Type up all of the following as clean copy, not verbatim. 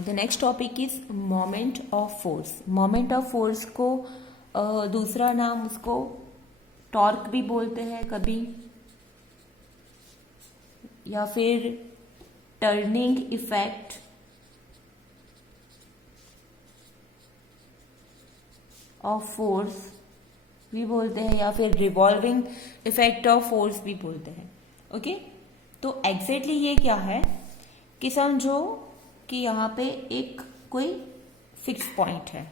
The next topic is moment of force. Moment of force को दूसरा नाम उसको टॉर्क भी बोलते हैं कभी, या फिर टर्निंग इफेक्ट ऑफ फोर्स भी बोलते हैं, या फिर रिवॉल्विंग इफेक्ट ऑफ फोर्स भी बोलते हैं। ओके, तो एग्जैक्टली ये क्या है कि समझो कि यहाँ पे एक कोई फिक्स पॉइंट है,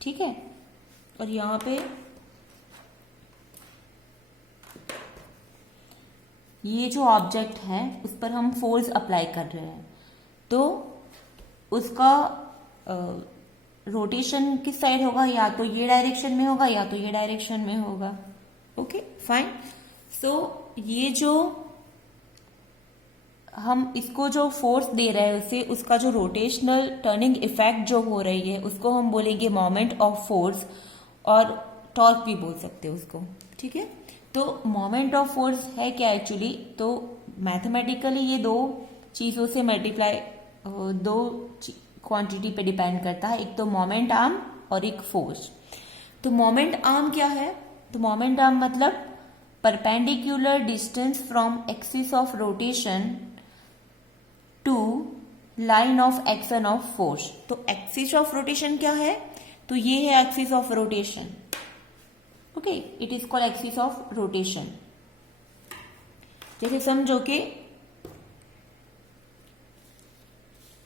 ठीक है, और यहाँ पे ये जो ऑब्जेक्ट है उस पर हम फोर्स अप्लाई कर रहे हैं, तो उसका रोटेशन किस साइड होगा, या तो ये डायरेक्शन में होगा या तो ये डायरेक्शन में होगा। Okay fine. सो ये जो हम इसको जो फोर्स दे रहे हैं उसे, उसका जो रोटेशनल टर्निंग इफेक्ट जो हो रही है उसको हम बोलेंगे मोमेंट ऑफ फोर्स, और टॉर्क भी बोल सकते हैं उसको, ठीक है। तो मोमेंट ऑफ फोर्स है क्या एक्चुअली, तो मैथमेटिकली ये दो चीजों से मल्टीप्लाई, दो क्वांटिटी पे डिपेंड करता है, एक तो मोमेंट आर्म और एक फोर्स। तो मोमेंट आर्म क्या है, तो मोमेंट आर्म मतलब perpendicular distance from axis of rotation to line of action of force. तो एक्सिस ऑफ रोटेशन क्या है, तो ये है axis of rotation. Okay, it is called axis of rotation. जैसे समझो कि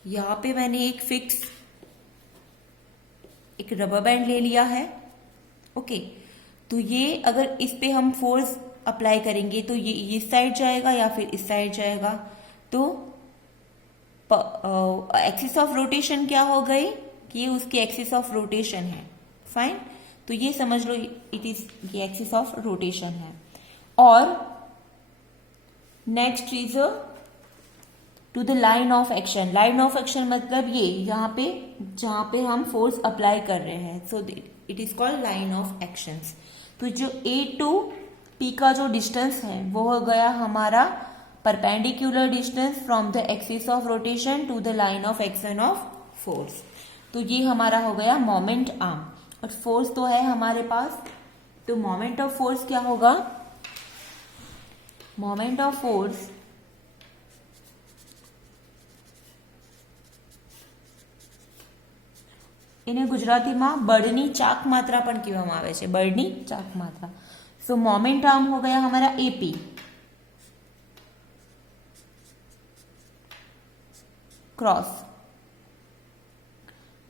यहां पे मैंने एक फिक्स एक रबर बैंड ले लिया है। ओके, तो ये अगर इस पे हम फोर्स अप्लाई करेंगे तो ये इस साइड जाएगा या फिर इस साइड जाएगा। तो एक्सिस ऑफ रोटेशन क्या हो गई कि ये उसकी एक्सिस ऑफ रोटेशन है। फाइन, तो ये समझ लो इट इज ये एक्सिस ऑफ रोटेशन है। और next is to the line of action. Line of action मतलब ये यहाँ पे जहां पे हम फोर्स अप्लाई कर रहे हैं, so it is called line of actions. तो जो A टू P का जो डिस्टेंस है वो हो गया हमारा perpendicular distance from the axis of rotation to the line of action of force. तो ये हमारा हो गया मोमेंट आर्म, और फोर्स तो है हमारे पास। तो मोमेंट ऑफ फोर्स क्या होगा, मोमेंट ऑफ फोर्स એને ગુજરાતીમાં બળની ચાક માત્રા પણ કહેવામાં આવે છે, બળની ચાક માત્રા। सो मोमेंट आर्म हो गया हमारा AP, क्रॉस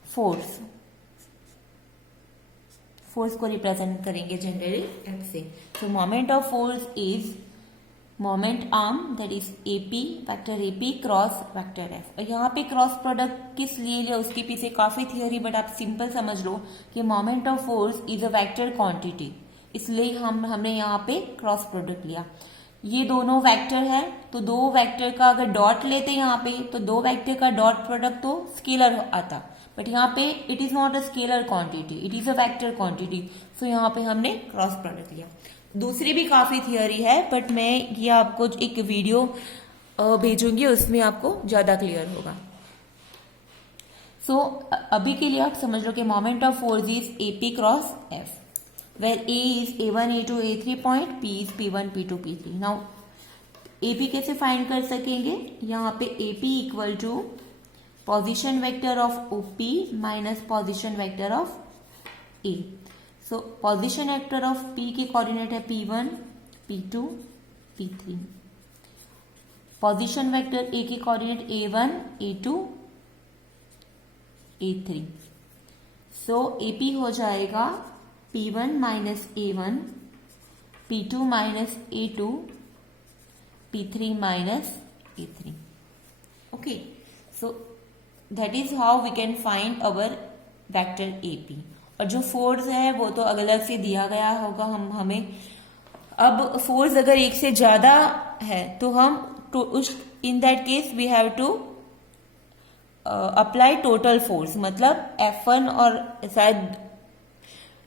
फोर्स, फोर्स को रिप्रेजेंट करेंगे जनरली F से। सो moment of force is moment arm that is AP, vector AP cross vector F। और यहाँ पे क्रॉस प्रोडक्ट किस लिए लिया उसके पीछे काफी थियोरी, बट आप सिंपल समझ लो कि moment of force is a vector quantity, इसलिए हमने यहाँ पे क्रॉस प्रोडक्ट लिया। ये दोनों वेक्टर है, तो दो वेक्टर का अगर डॉट लेते यहाँ पे तो दो वेक्टर का डॉट प्रोडक्ट तो स्केलर आता, बट यहाँ पे it is not a scalar quantity, it is a vector quantity. So यहाँ पे हमने क्रॉस प्रोडक्ट लिया। दूसरी भी काफी थियोरी है, बट मैं ये आपको एक वीडियो भेजूंगी, उसमें आपको ज्यादा क्लियर होगा। सो अभी के लिए आप समझ लो कि moment of force is AP cross F, where A is A1, A2, A3 point, P is P1, P2, P3. Now AP कैसे फाइंड कर सकेंगे, यहाँ पे AP equal to position vector of OP minus position vector of A। So position vector of P के coordinate है P1, P2, P3। Position vector A के coordinate A1, A2, A3। So AP हो जाएगा P1 minus A1, P2 minus A2, P3 minus A3। Okay, so that is how we can find our vector AP। और जो force है वो तो अलग से दिया गया होगा हमें। अब फोर्स अगर एक से ज्यादा है तो हम in that case we have to apply total force, मतलब F1 और शायद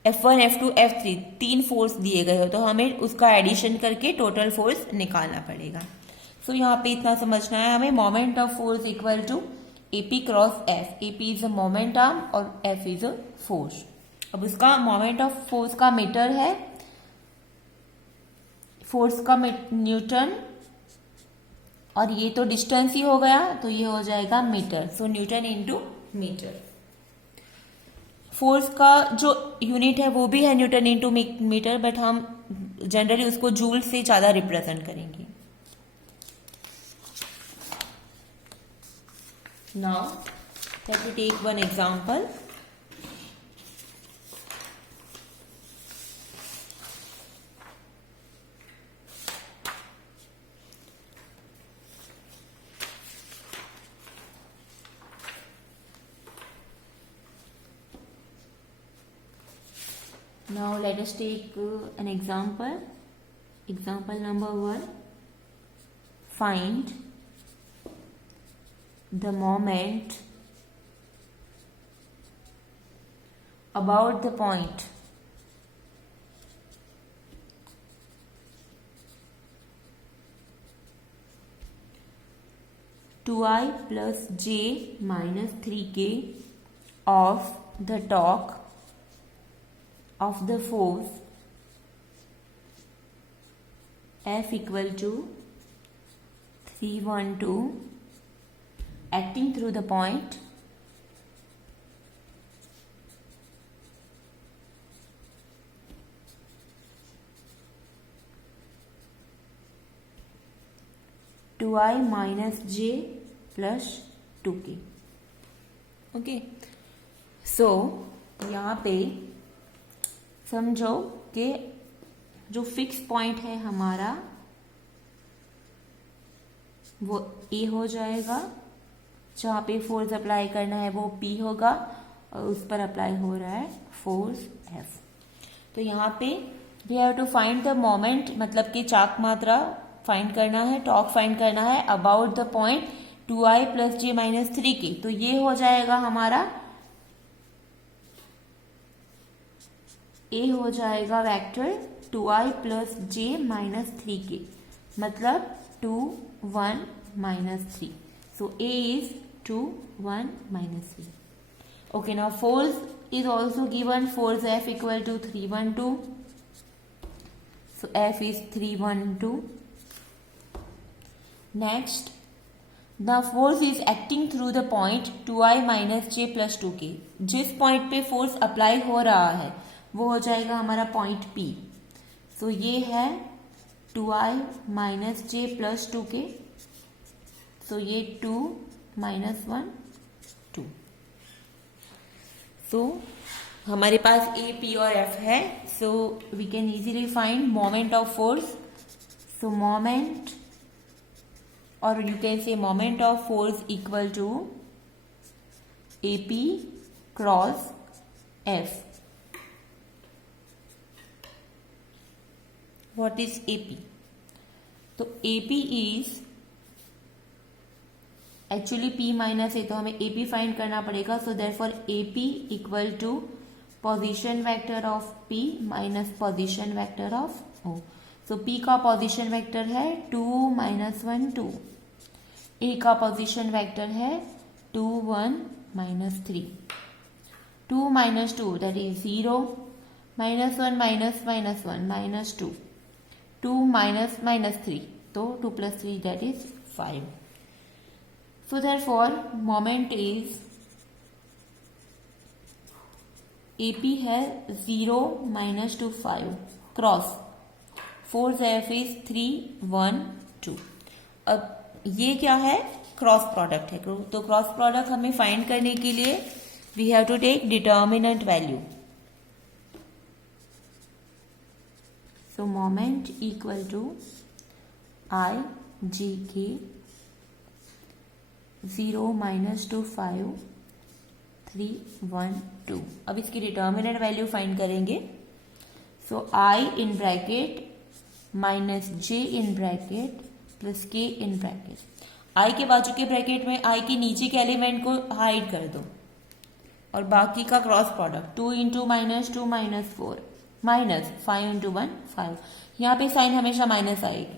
F1, F2, F3 तीन फोर्स दिए गए हो, तो हमें उसका एडिशन करके टोटल फोर्स निकालना पड़ेगा। सो यहाँ पे इतना समझना है हमें, moment of force equal to AP cross F. AP is a moment arm और F इज अ फोर्स. अब उसका मोमेंट ऑफ फोर्स का मीटर है, फोर्स का न्यूटन, और ये तो डिस्टेंस ही हो गया तो ये हो जाएगा metre. So newton into metre. Force का जो यूनिट है वो भी है न्यूटन इंटू मीटर, बट हम जनरली उसको जूल से ज्यादा रिप्रेजेंट करेंगे. Now let me take one example. Now let us take an example. Example number 1. Find the moment about the point (2i plus j minus 3k) of the torque of the force F equal to 312 acting through the point (2i minus j plus 2k). Okay, so यहाँ पे समझो कि जो fix point है हमारा वो ए हो जाएगा, जहाँ पे फोर्स अप्लाई करना है वो पी होगा, और उस पर अप्लाई हो रहा है फोर्स एफ. तो यहाँ पे we have to find the moment, मतलब कि चाक मात्रा फाइंड करना है, टॉर्क फाइंड करना है about the point 2i plus j minus 3k. तो ये हो जाएगा हमारा ए हो जाएगा vector 2i plus j minus 3k, मतलब 2 1 minus 3. So A is 2 1 minus 3. Okay, now force is also given. Force F equal to 312. So F is 312. Next, the force is acting through the point 2i minus j plus 2k. जिस point पे force apply हो रहा है वो हो जाएगा हमारा point P. सो ये है 2i माइनस जे प्लस 2k. सो ये 2 माइनस 1 2. सो हमारे पास ए, पी और एफ है. So we can easily find moment of force. So moment, और you can say moment of force equal to A P cross F. What is AP? तो AP is actually P minus है, तो हमें AP find करना पड़ेगा. So therefore AP equal to position vector of P minus position vector of O. So P का position vector है 2 minus 1 2. A का position vector है 2 1 minus 3. 2 minus 2 that is 0. Minus 1 minus minus 1 minus 2. 2 minus minus 3, तो 2 plus 3 that is 5. So therefore moment is AP है 0 minus 2 5 cross force F is 3 1 2. अब ये क्या है? क्रॉस प्रोडक्ट है. तो क्रॉस प्रोडक्ट हमें फाइंड करने के लिए we have to take determinant value. So moment equal to I G K 0 minus 2 5 3 1 2. अब इसकी डिटर्मिनेंट वैल्यू फाइंड करेंगे. सो I in bracket minus J in bracket plus K in bracket. I के बाजू के ब्रैकेट में I के नीचे के एलिमेंट को हाइड कर दो और बाकी का cross product 2 into minus 2 minus 4 minus 5 into 1 5. यहाँ पे साइन हमेशा माइनस आएगी.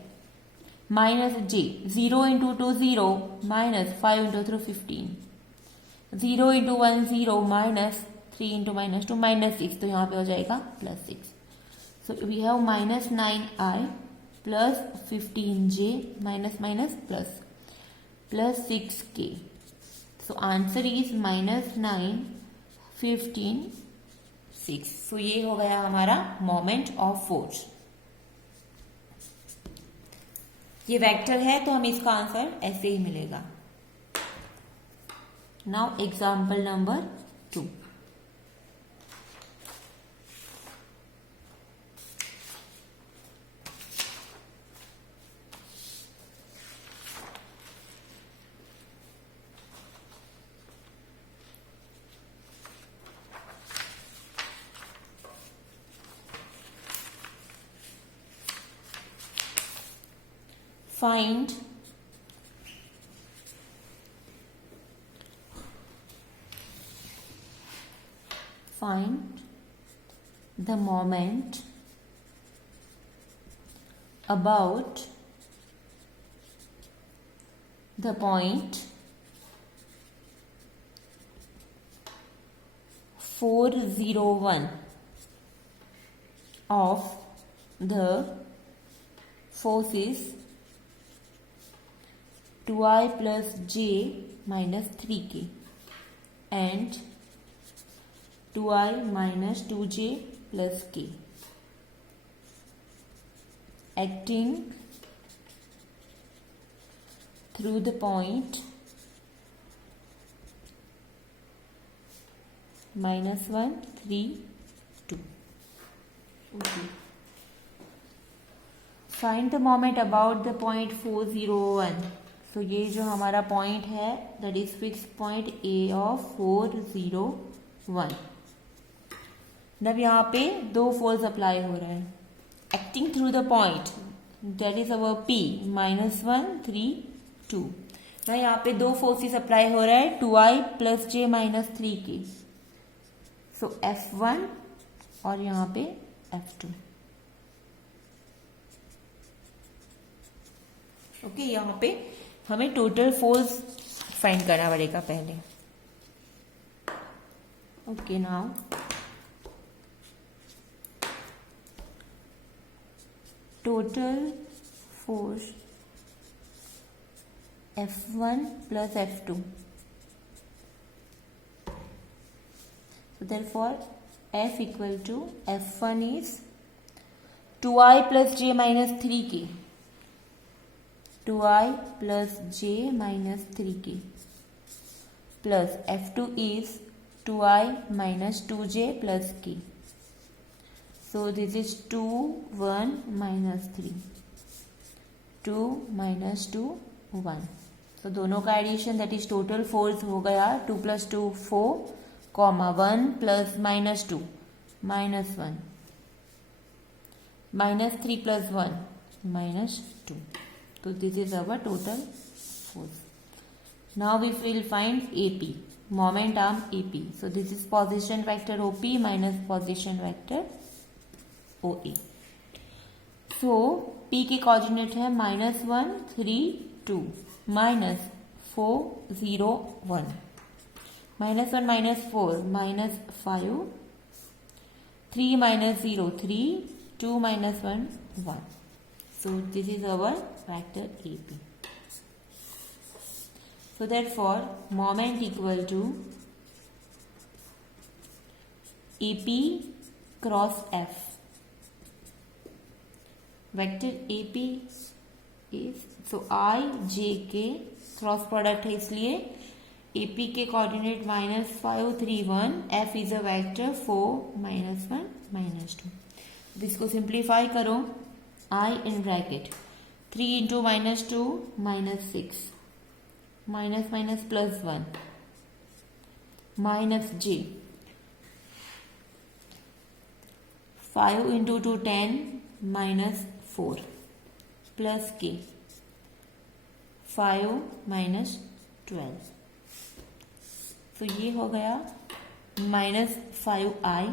माइनस जे 0 into 2 0 minus 5 into 3 15 0 into 1 0 minus 3 into -2 -6, तो यहाँ पे हो जाएगा +6. So we have -9i plus 15j minus minus plus 6k. So answer is -9, 15, 6. So ये हो गया हमारा मोमेंट ऑफ फोर्स. ये वेक्टर है तो हमें इसका आंसर ऐसे ही मिलेगा. Now example number 2. Find the moment about the point 401 of the forces 2i plus j minus 3k and 2i minus 2j plus k acting through the point -1 3 2. Okay. Find the moment about the point 401. तो ये जो हमारा point है that is fix point A of 401. अब यहाँ पे 2 force apply हो रहा है acting through the point that is our P -1 3 2. ना यहाँ पे 2 फोर्सेस अप्लाई हो रहा है 2i plus j minus 3k. सो F1 और यहाँ पे F2. ओके, यहाँ पे हमें टोटल फोर्स फाइंड करना पड़ेगा पहले. Okay, now total force F1 plus F2. So therefore F equal to F1 is 2i plus j minus 3k. 2i plus j minus 3k plus F2 is 2i minus 2j plus k. So this is 2 1 minus 3 2 minus 2 1. So दोनों का addition that is total force हो गया 2 plus 2 4 comma 1 plus -2 -1 -3 plus 1 -2. So this is our total force. Now we will find AP, moment arm AP. So this is position vector OP minus position vector OA. So P के coordinate है -1 3 2 -4 0 1 -1 -4 -5 3 -0 3 2 -1 1. So this is our vector AP. So therefore moment equal to AP cross F. Vector AP is so I J K cross product है इसलिए AP के coordinate -5 3 1. F is a vector 4 -1 -2. इसको simplify करो. I in bracket 3 into -2 -6 minus plus 1 minus j 5 into 2 10 minus 4 plus k 5 minus 12. तो ये हो गया -5i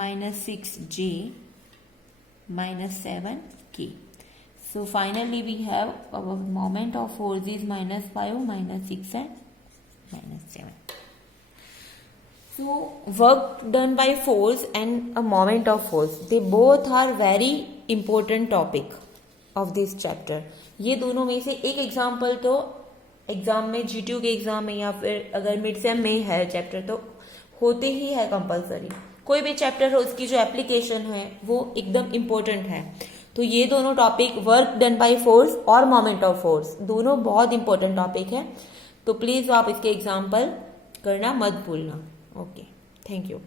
-6j -7k. So finally we have our moment of force is -5 -6 and -7. So work done by force and a moment of force, they both are very important topic of this chapter. ये दोनों में से एक example तो exam में, GTU के exam में या फिर अगर मिड सेम में है चैप्टर तो होते ही है कंपलसरी. कोई भी चैप्टर हो उसकी जो एप्लीकेशन है वो एकदम इम्पोर्टेंट है. तो ये दोनों topic work done by force और मोमेंट ऑफ फोर्स दोनों बहुत इंपॉर्टेंट टॉपिक है. तो प्लीज आप इसके एग्जाम्पल करना मत भूलना. Okay, thank you.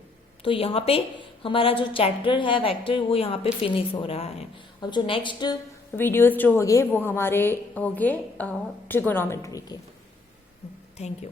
तो यहाँ पे हमारा जो चैप्टर है वेक्टर वो यहाँ पे फिनिश हो रहा है. अब जो नेक्स्ट वीडियोस जो होंगे वो हमारे होंगे ट्रिगोनोमेट्री के. Thank you.